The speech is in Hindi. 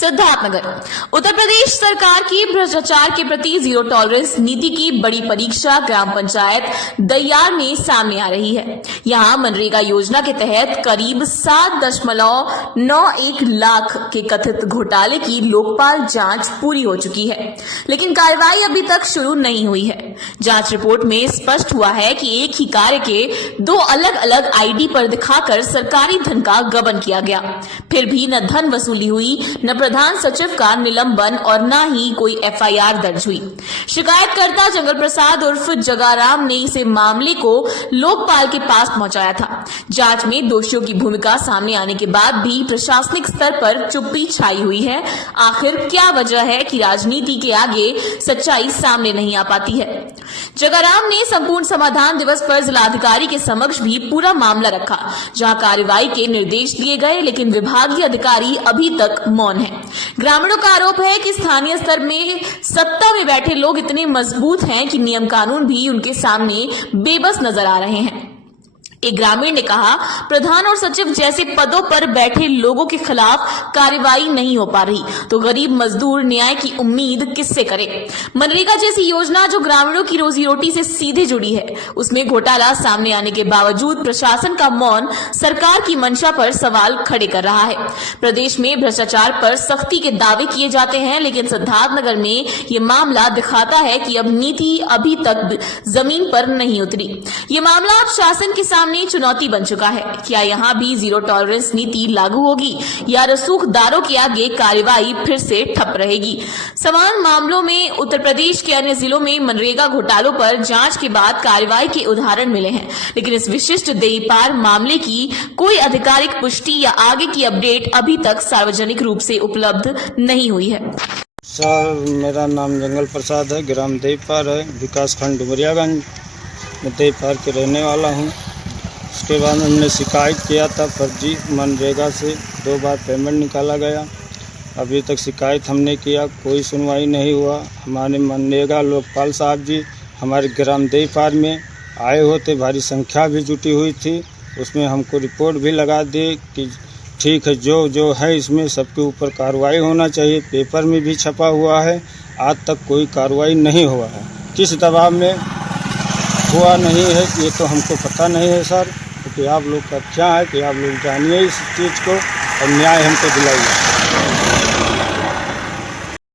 सिद्धार्थनगर उत्तर प्रदेश सरकार की भ्रष्टाचार के प्रति जीरो टॉलरेंस नीति की बड़ी परीक्षा ग्राम पंचायत दैयार में सामने आ रही है। यहां मनरेगा योजना के तहत करीब 7.91 लाख के कथित घोटाले की लोकपाल जांच पूरी हो चुकी है, लेकिन कार्रवाई अभी तक शुरू नहीं हुई है। जांच रिपोर्ट में स्पष्ट हुआ है कि एक ही कार्य के 2 अलग अलग आईडी पर दिखाकर सरकारी धन का गबन किया गया, फिर भी न धन वसूली हुई, न प्रधान सचिव का निलंबन और न ही कोई एफआईआर दर्ज हुई। शिकायतकर्ता जंगल प्रसाद उर्फ जगाराम ने इसे मामले को लोकपाल के पास पहुंचाया था। जांच में दोषियों की भूमिका सामने आने के बाद भी प्रशासनिक स्तर पर चुप्पी छाई हुई है। आखिर क्या वजह है कि राजनीति के आगे सच्चाई सामने नहीं आ पाती है? जगाराम ने संपूर्ण समाधान दिवस पर जिलाधिकारी के समक्ष भी पूरा मामला रखा, जहां कार्रवाई के निर्देश दिए गए, लेकिन विभागीय अधिकारी अभी तक मौन है। ग्रामीणों का आरोप है कि स्थानीय स्तर में सत्ता में बैठे लोग इतने मजबूत हैं कि नियम कानून भी उनके सामने बेबस नजर आ रहे हैं। एक ग्रामीण ने कहा, प्रधान और सचिव जैसे पदों पर बैठे लोगों के खिलाफ कार्रवाई नहीं हो पा रही तो गरीब मजदूर न्याय की उम्मीद किससे करे? मनरेगा जैसी योजना जो ग्रामीणों की रोजी रोटी से सीधे जुड़ी है, उसमें घोटाला सामने आने के बावजूद प्रशासन का मौन सरकार की मंशा पर सवाल खड़े कर रहा है। प्रदेश में भ्रष्टाचार पर सख्ती के दावे किए जाते हैं, लेकिन सिद्धार्थनगर में ये मामला दिखाता है कि अब नीति अभी तक जमीन पर नहीं उतरी। ये मामला अब शासन के सामने चुनौती बन चुका है। क्या यहां भी जीरो टॉलरेंस नीति लागू होगी या रसूखदारों के आगे कार्रवाई फिर से ठप रहेगी? समान मामलों में उत्तर प्रदेश के अन्य जिलों में मनरेगा घोटालों पर जांच के बाद कार्रवाई के उदाहरण मिले हैं, लेकिन इस विशिष्ट देईपार मामले की कोई आधिकारिक पुष्टि या आगे की अपडेट अभी तक सार्वजनिक रूप से उपलब्ध नहीं हुई है। सर, मेरा नाम जंगल प्रसाद है, ग्राम देईपार है, विकासखंड डुमरियागंज। मैं देईपार के रहने वाला हूँ। उसके बाद हमने शिकायत किया था, फर्जी मनरेगा से 2 बार पेमेंट निकाला गया। अभी तक शिकायत हमने किया, कोई सुनवाई नहीं हुआ। हमारे मनरेगा लोकपाल साहब जी हमारे ग्राम देईपार में आए होते, भारी संख्या भी जुटी हुई थी। उसमें हमको रिपोर्ट भी लगा दी कि ठीक है, जो है इसमें सबके ऊपर कार्रवाई होना चाहिए। पेपर में भी छपा हुआ है, आज तक कोई कार्रवाई नहीं हुआ है। किस दबाव में हुआ नहीं है ये तो हमको पता नहीं है सर, क्योंकि आप लोग का क्या है कि आप लोग जानिए इस चीज़ को और न्याय हमको दिलाइए।